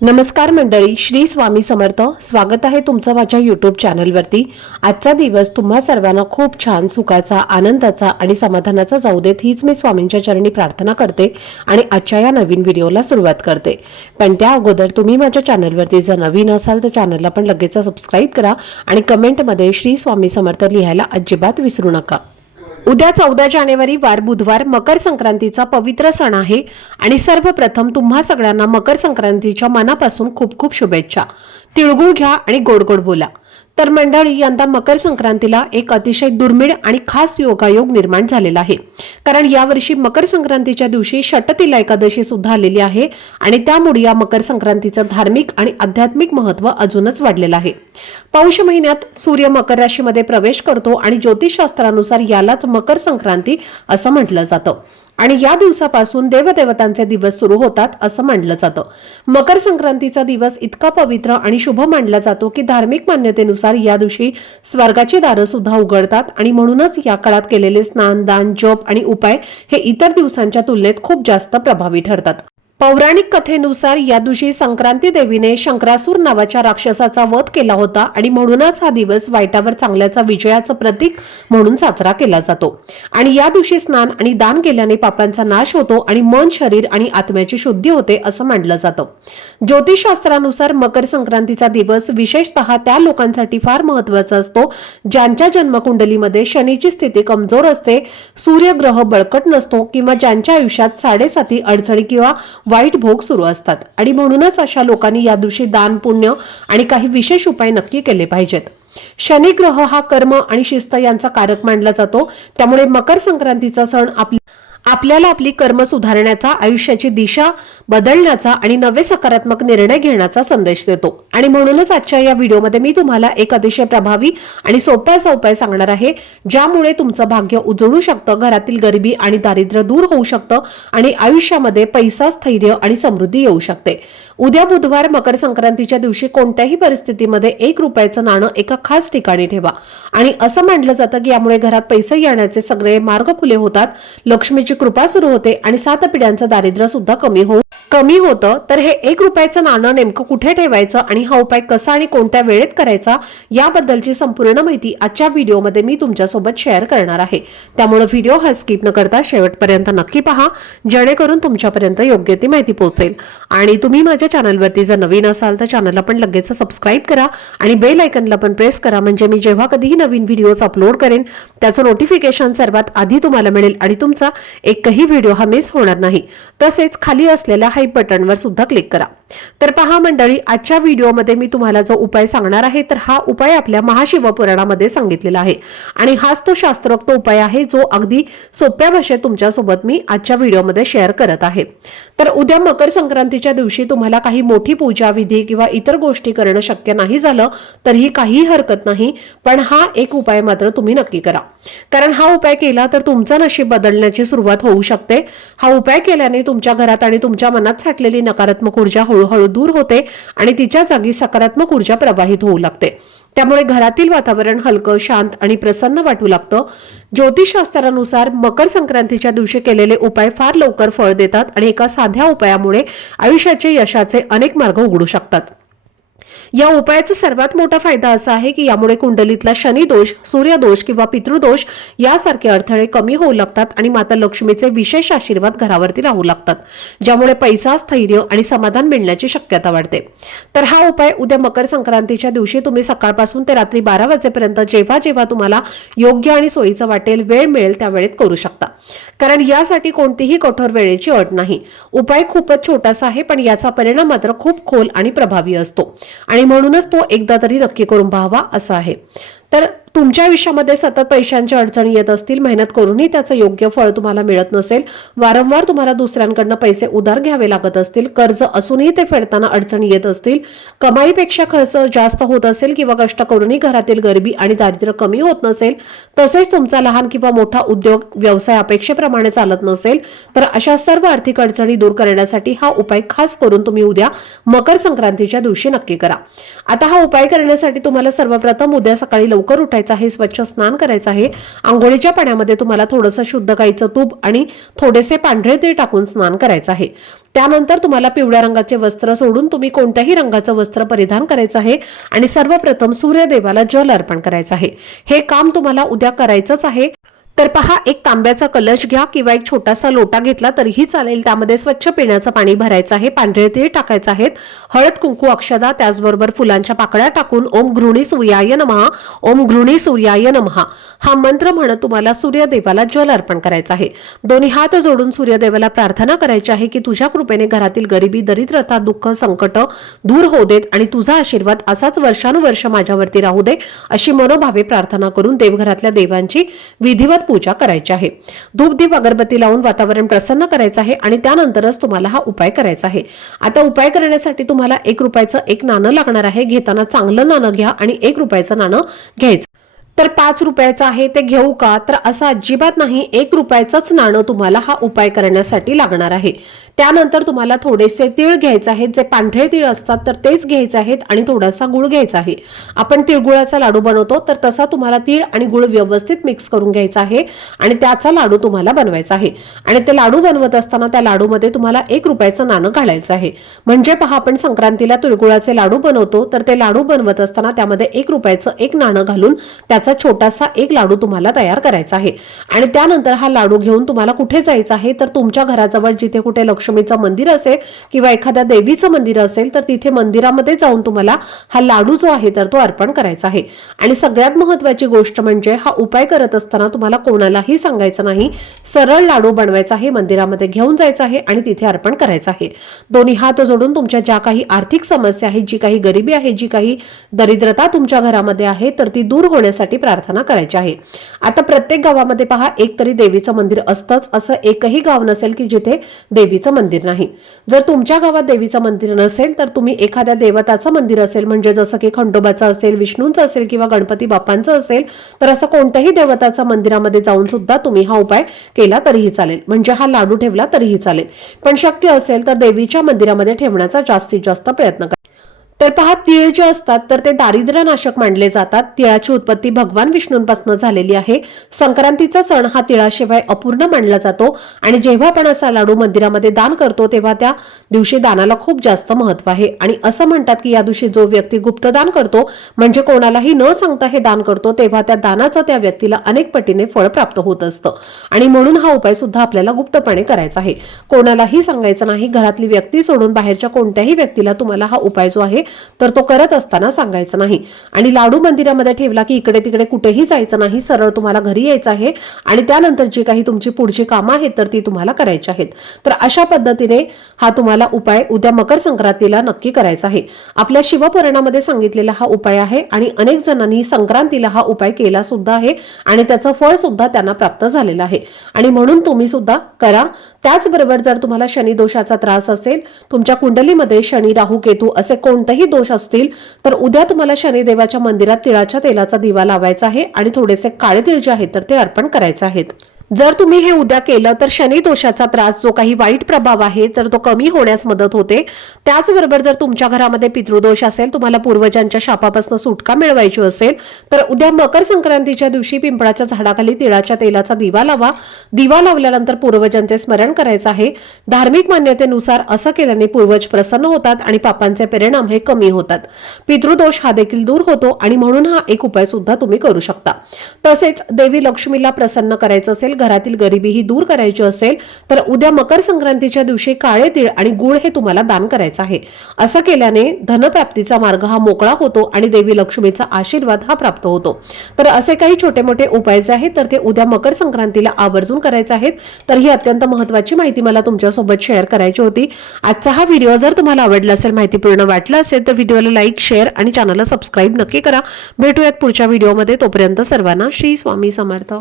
नमस्कार मंडळी, श्री स्वामी समर्थ. स्वागत आहे तुमचं माझ्या यूट्यूब चॅनलवरती. आजचा दिवस तुम्हा सर्वांना खूप छान, सुखाचा, आनंदाचा आणि समाधानाचा जाऊ देत, हीच मी स्वामींच्या चरणी प्रार्थना करते आणि आजच्या या नवीन व्हिडिओला सुरुवात करते. पण त्या अगोदर तुम्ही माझ्या चॅनलवरती जर नवीन असाल तर चॅनलला पण लगेच सबस्क्राईब करा आणि कमेंटमध्ये श्री स्वामी समर्थ लिहायला अजिबात विसरू नका. उद्या 14 जानेवारी वार बुधवार मकर संक्रांतीचा पवित्र सण आहे आणि सर्वप्रथम तुम्हा सगळ्यांना मकर संक्रांतीच्या मनापासून खूप खूप शुभेच्छा. तिळगुळ घ्या आणि गोड गोड बोला. तर मंडळी, यंदा मकर संक्रांतीला एक अतिशय दुर्मिळ आणि खास योगायोग निर्माण झालेला आहे, कारण यावर्षी मकर संक्रांतीच्या दिवशी षटतिला एकादशी सुद्धा आलेली आहे आणि त्यामुळे या मकर संक्रांतीचं धार्मिक आणि आध्यात्मिक महत्त्व अजूनच वाढलेलं आहे. पौष महिन्यात सूर्य मकर राशीमध्ये प्रवेश करतो आणि ज्योतिषशास्त्रानुसार यालाच मकर संक्रांती असं म्हटलं जातं आणि या दिवसापासून देवदेवतांचे दिवस सुरू होतात असं मानलं जातं. मकर संक्रांतीचा दिवस इतका पवित्र आणि शुभ मानला जातो की धार्मिक मान्यतेनुसार या दिवशी स्वर्गाची दारं सुद्धा उघडतात आणि म्हणूनच या काळात केलेले स्नान, दान, जप आणि उपाय हे इतर दिवसांच्या तुलनेत खूप जास्त प्रभावी ठरतात. पौराणिक कथेनुसार या दिवशी संक्रांती देवीने शंकरासूर नावाच्या राक्षसाचा वध केला होता आणि म्हणूनच हा दिवस वाईटावर चांगल्याचा विजयाचं प्रतीक म्हणून साजरा केला जातो. आणि या दिवशी स्नान आणि दान केल्याने पापांचा नाश होतो आणि मन, शरीर आणि आत्म्याची शुद्धी होते असं मानलं जातं. ज्योतिषशास्त्रानुसार मकर संक्रांतीचा दिवस विशेषतः त्या लोकांसाठी फार महत्त्वाचा असतो ज्यांच्या जन्मकुंडलीमध्ये शनीची स्थिती कमजोर असते, सूर्यग्रह बळकट नसतो किंवा ज्यांच्या आयुष्यात 7.5 अडचणी किंवा वाईट भोग सुरू असतात. आणि म्हणूनच अशा लोकांनी या दिवशी दान, पुण्य आणि काही विशेष उपाय नक्की केले पाहिजेत. शनी ग्रह हा कर्म आणि शिस्त यांचा कारक मानला जातो, त्यामुळे मकर संक्रांतीचा सण आपल्याला आपली कर्म सुधारण्याचा, आयुष्याची दिशा बदलण्याचा आणि नवे सकारात्मक निर्णय घेण्याचा संदेश देतो. आणि म्हणूनच आजच्या या व्हिडिओमध्ये मी तुम्हाला एक अतिशय प्रभावी आणि सोपा असा उपाय सांगणार आहे, ज्यामुळे तुमचं भाग्य उजळू शकतं, घरातील गरिबी आणि दारिद्र्य दूर होऊ शकतं आणि आयुष्यामध्ये पैसा, स्थैर्य आणि समृद्धी येऊ शकते. उद्या बुधवार मकर संक्रांतीच्या दिवशी कोणत्याही परिस्थितीमध्ये 1 रुपयाचं नाणं एका खास ठिकाणी ठेवा आणि असं मानलं जातं की यामुळे घरात पैसे येण्याचे सगळे मार्ग खुले होतात, लक्ष्मीची कृपा सुरू होते आणि 7 पिढ्यांचं दारिद्र्य सुद्धा कमी होतं. तर हे 1 रुपयाचं नाणं नेमकं कुठे ठेवायचं आणि हा उपाय कसा आणि कोणत्या वेळेत करायचा याबद्दलची संपूर्ण माहिती आजच्या व्हिडिओमध्ये मी तुमच्यासोबत शेअर करणार आहे. त्यामुळे व्हिडिओ हा स्किप न करता शेवटपर्यंत नक्की पहा, जेणेकरून तुमच्यापर्यंत योग्य ती माहिती पोहोचेल. आणि तुम्ही माझ्या चॅनलवरती जर नवीन असाल तर चॅनलला पण लगेच सबस्क्राईब करा आणि बेल आयकनला पण प्रेस करा, म्हणजे मी जेव्हा कधीही नवीन व्हिडिओज अपलोड करेन त्याचं नोटिफिकेशन सर्वात आधी तुम्हाला मिळेल आणि तुमचा एकही व्हिडिओ हा मिस होणार नाही. तसेच खाली असलेल्या हाईप बटनवर सुद्धा क्लिक करा. तर पहा मंडळी, आजच्या व्हिडिओमध्ये मी तुम्हाला जो उपाय सांगणार आहे तर हा उपाय आपल्या महाशिवपुराणामध्ये सांगितलेला आहे आणि हाच तो शास्त्रोक्त उपाय आहे जो अगदी सोप्या भाषेत तुमच्यासोबत मी आजच्या व्हिडिओमध्ये शेअर करत आहे. तर उद्या मकर संक्रांतीच्या दिवशी तुम्हाला काही मोठी पूजा विधी किंवा इतर गोष्टी करणं शक्य नाही झालं तरीही काही हरकत नाही, पण हा एक उपाय मात्र तुम्ही नक्की करा, कारण हा उपाय केला तर तुमचं नशीब बदलण्याची सुरुवात होऊ शकते. हा उपाय केल्याने तुमच्या घरात आणि तुमच्या मनात साठलेली नकारात्मक ऊर्जा हळूहळू दूर होते आणि तिच्या जागी सकारात्मक ऊर्जा प्रवाहित होऊ लागते. त्यामुळे घरातील वातावरण हलकं, शांत आणि प्रसन्न वाटू लागतं. ज्योतिषशास्त्रानुसार मकर संक्रांतीच्या दिवशी केलेले उपाय फार लवकर फळ देतात आणि एका साध्या उपायामुळे आयुष्याचे यशाचे अनेक मार्ग उघडू शकतात. या उपायाचा सर्वात मोठा फायदा असा आहे की यामुळे कुंडलीतला शनी दोष, सूर्यदोष किंवा पितृदोष यासारखे अडथळे कमी होऊ लागतात आणि माता लक्ष्मीचे विशेष आशीर्वाद घरावरती राहू लागतात, ज्यामुळे पैसा, स्थैर्य आणि समाधान मिळण्याची शक्यता वाढते. तर हा उपाय उद्या मकर संक्रांतीच्या दिवशी तुम्ही सकाळपासून ते रात्री 12 वाजेपर्यंत जेव्हा जेव्हा तुम्हाला योग्य आणि सोयीचं वाटेल, वेळ मिळेल त्या वेळेत करू शकता, कारण यासाठी कोणतीही कठोर वेळेची अट नाही. उपाय खूपच छोटासा आहे, पण याचा परिणाम मात्र खूप खोल आणि प्रभावी असतो आणि म्हणूनच तो एकदा तरी नक्की करून पाहावा असा आहे. तर तुमच्या आयुष्यामध्ये सतत पैशांच्या अडचणी येत असतील, मेहनत करूनही त्याचं योग्य फळ तुम्हाला मिळत नसेल, वारंवार तुम्हाला दुसऱ्यांकडनं पैसे उधार घ्यावे लागत असतील, कर्ज असूनही ते फेडताना अडचणी येत असतील, कमाईपेक्षा खर्च जास्त होत असेल किंवा कष्ट करूनही घरातील गरिबी आणि दारिद्र्य कमी होत नसेल, तसेच तुमचा लहान किंवा मोठा उद्योग व्यवसाय अपेक्षेप्रमाणे चालत नसेल, तर अशा सर्व आर्थिक अडचणी दूर करण्यासाठी हा उपाय खास करून तुम्ही उद्या मकर संक्रांतीच्या दिवशी नक्की करा. आता हा उपाय करण्यासाठी तुम्हाला सर्वप्रथम उद्या सकाळी लवकर उठायचं करायचं आहे, स्वच्छ स्नान करायचं आहे। अंघोळीच्या पाण्यामध्ये तुम्हाला थोडंसं शुद्ध गाईचं तूप आणि थोडेसे पांढरे तीळ टाकून स्नान करायचं आहे। त्यानंतर तुम्हाला पिवळ्या रंगाचे वस्त्र सोडून तुम्ही कोणत्याही रंगाचं वस्त्र परिधान करायचं आहे आणि सर्वप्रथम सूर्यदेवाला जल अर्पण करायचं आहे। हे काम तुम्हाला उद्या करायचंच आहे। तर पहा, एक तांब्याचा कलश घ्या किंवा एक छोटासा लोटा घेतला तरीही चालेल। त्यामध्ये स्वच्छ पिण्याचं पाणी भरायचं आहे, पांढरे तीळ टाकायचे आहेत, हळद कुंकू अक्षदा त्याचबरोबर फुलांच्या पाकळ्या टाकून ओम गृहिणी सूर्याय नमः, ओम गृहिणी सूर्याय नमः हा मंत्र म्हणत तुम्हाला सूर्यदेवाला जल अर्पण करायचं आहे। दोन्ही हात जोडून सूर्यदेवाला प्रार्थना करायची आहे की तुझ्या कृपेने घरातील गरिबी, दरिद्रता, दुःख, संकट दूर होऊ देत आणि तुझा आशीर्वाद असाच वर्षानुवर्ष माझ्यावरती राहू दे, अशी मनोभावे प्रार्थना करून देवघरातल्या देवांची विधिवत पूजा करायची आहे। धूप दीप अगरबत्ती लावून वातावरण प्रसन्न करायचं आहे आणि त्यानंतरच तुम्हाला हा उपाय करायचा आहे। आता उपाय करण्यासाठी तुम्हाला 1 रुपयाचं एक नाणं लागणार आहे। घेताना चांगलं नाणं घ्या आणि 1 रुपयाचं नाणं घ्यायचं। तर 5 रुपयाचं आहे ते घेऊ का, तर असं अजिबात नाही। 1 रुपयाचंच नाणं तुम्हाला हा उपाय करण्यासाठी लागणार आहे। त्यानंतर तुम्हाला थोडेसे तीळ घ्यायचे आहेत, जे पांढरे तीळ असतात तर तेच घ्यायचे आहेत आणि थोडासा गुळ घ्यायचा आहे। आपण तिळगुळाचा लाडू बनवतो तर तसा तुम्हाला तीळ आणि गुळ व्यवस्थित मिक्स करून घ्यायचा आहे आणि त्याचा लाडू तुम्हाला बनवायचा आहे। आणि ते लाडू बनवत असताना त्या लाडूमध्ये तुम्हाला 1 रुपयाचं नाणं घालायचं आहे। म्हणजे पहा, आपण संक्रांतीला तिळगुळाचे लाडू बनवतो तर ते लाडू बनवत असताना त्यामध्ये 1 रुपयाचं एक नाणं घालून त्याचा छोटासा एक लाडू तुम्हाला तयार करायचा आहे। आणि त्यानंतर हा लाडू घेऊन तुम्हाला कुठे जायचं आहे, तर तुमच्या घराजवळ जिथे कुठे लक्ष्मीचं मंदिर असेल किंवा एखाद्या देवीचं मंदिर असेल तर तिथे मंदिरामध्ये जाऊन तुम्हाला हा लाडू जो आहे तर तो अर्पण करायचा आहे। आणि सगळ्यात महत्त्वाची गोष्ट म्हणजे हा उपाय करत असताना तुम्हाला कोणालाही सांगायचं नाही, सरळ लाडू बनवायचा आहे, मंदिरामध्ये घेऊन जायचं आहे आणि तिथे अर्पण करायचं आहे। दोन्ही हात जोडून तुमच्या ज्या काही आर्थिक समस्या आहेत, जी काही गरिबी आहे, जी काही दरिद्रता तुमच्या घरामध्ये आहे तर ती दूर होण्यासाठी प्रार्थना करायची आहे। आता प्रत्येक गावामध्ये पहा, एक तरी देवीचं मंदिर असतंच, असं एकही गाव नसेल की जिथे देवीचं मंदिर नाही। जर तुमच्या गावात देवीचं मंदिर नसेल तर तुम्ही एखाद्या देवताचं मंदिर असेल, म्हणजे जसं की खंडोबाचं असेल, विष्णूंचं असेल किंवा गणपती बाप्पांचं असेल, तर असं कोणत्याही देवताचं मंदिरामध्ये जाऊन सुद्धा तुम्ही हा उपाय केला तरीही चालेल, म्हणजे हा लाडू ठेवला तरीही चालेल। पण शक्य असेल तर देवीच्या मंदिरामध्ये ठेवण्याचा जास्तीत जास्त प्रयत्न करा। तर पहा, तीळ जे असतात तर ते दारिद्र्यनाशक मानले जातात। तिळाची उत्पत्ती भगवान विष्णूंपासून झालेली आहे। संक्रांतीचा सण हा तिळाशिवाय अपूर्ण मानला जातो आणि जेव्हा आपण असा लाडू मंदिरामध्ये दान करतो तेव्हा त्या दिवशी दानाला खूप जास्त महत्त्व आहे। आणि असं म्हणतात की या दिवशी जो व्यक्ती गुप्तदान करतो, म्हणजे कोणालाही न सांगता हे दान करतो, तेव्हा त्या दानाचं त्या व्यक्तीला अनेक पटीने फळ प्राप्त होत असतं। आणि म्हणून हा उपाय सुद्धा आपल्याला गुप्तपणे करायचा आहे, कोणालाही सांगायचं नाही। घरातली व्यक्ती सोडून बाहेरच्या कोणत्याही व्यक्तीला तुम्हाला हा उपाय जो आहे तर तो करत असताना सांगायचं नाही। आणि लाडू मंदिरामध्ये ठेवला की इकडे तिकडे कुठेही जायचं नाही, सरळ तुम्हाला घरी यायचं आहे आणि त्यानंतर जी काही तुमची पुढची कामं आहेत तर ती तुम्हाला करायची आहेत। तर अशा पद्धतीने हा तुम्हाला उपाय उद्या मकर संक्रांतीला नक्की करायचा आहे। आपल्या शिवपुराणामध्ये सांगितलेला हा उपाय आहे आणि अनेक जणांनी संक्रांतीला हा उपाय केला सुद्धा आहे आणि त्याचं फळ सुद्धा त्यांना प्राप्त झालेलं आहे आणि म्हणून तुम्ही सुद्धा करा। त्याचबरोबर जर तुम्हाला शनी दोषाचा त्रास असेल, तुमच्या कुंडलीमध्ये शनी, राहू, केतू असे कोणतेही दोष असतील तर उद्या तुम्हाला शनिदेवाच्या मंदिरात तिळाच्या तेलाचा दिवा लावायचा आहे आणि थोडेसे काळे तीळ जे आहेत तर ते अर्पण करायचे आहेत। जर तुम्ही हे उद्या केलं तर शनी दोषाचा त्रास, जो काही वाईट प्रभाव आहे तर तो कमी होण्यास मदत होते। त्याचबरोबर जर तुमच्या घरामध्ये पितृदोष असेल, तुम्हाला पूर्वजांच्या शापापासून सुटका मिळवायची असेल तर उद्या मकर संक्रांतीच्या दिवशी पिंपळाच्या झाडाखाली तिळाच्या तेलाचा दिवा लावा। दिवा लावल्यानंतर पूर्वजांचे स्मरण करायचं आहे। धार्मिक मान्यतेनुसार असं केल्याने पूर्वज प्रसन्न होतात आणि पापांचे परिणाम हे कमी होतात। पितृदोष हा देखील दूर होतो आणि म्हणून हा एक उपाय सुद्धा तुम्ही करू शकता। तसेच देवी लक्ष्मीला प्रसन्न करायचं असेल, घरातील गरिबी ही दूर करायची असेल तर उद्या मकर संक्रांतीच्या दिवशी काळे तीळ आणि गुळ हे तुम्हाला दान करायचं आहे। असं केल्याने धनप्राप्तीचा मार्ग हा मोकळा होतो आणि देवी लक्ष्मीचा आशीर्वाद हा प्राप्त होतो। तर असे काही छोटे मोठे उपाय जे आहेत तर ते उद्या मकर संक्रांतीला आवर्जून करायचे आहेत। तर ही अत्यंत महत्त्वाची माहिती मला तुमच्यासोबत शेअर करायची होती। आजचा हा व्हिडिओ जर तुम्हाला आवडला असेल, माहितीपूर्ण वाटला असेल तर व्हिडिओला लाईक, शेअर आणि चॅनलला सबस्क्राईब नक्की करा। भेटूयात पुढच्या व्हिडिओमध्ये, तोपर्यंत सर्वांना श्री स्वामी समर्थ।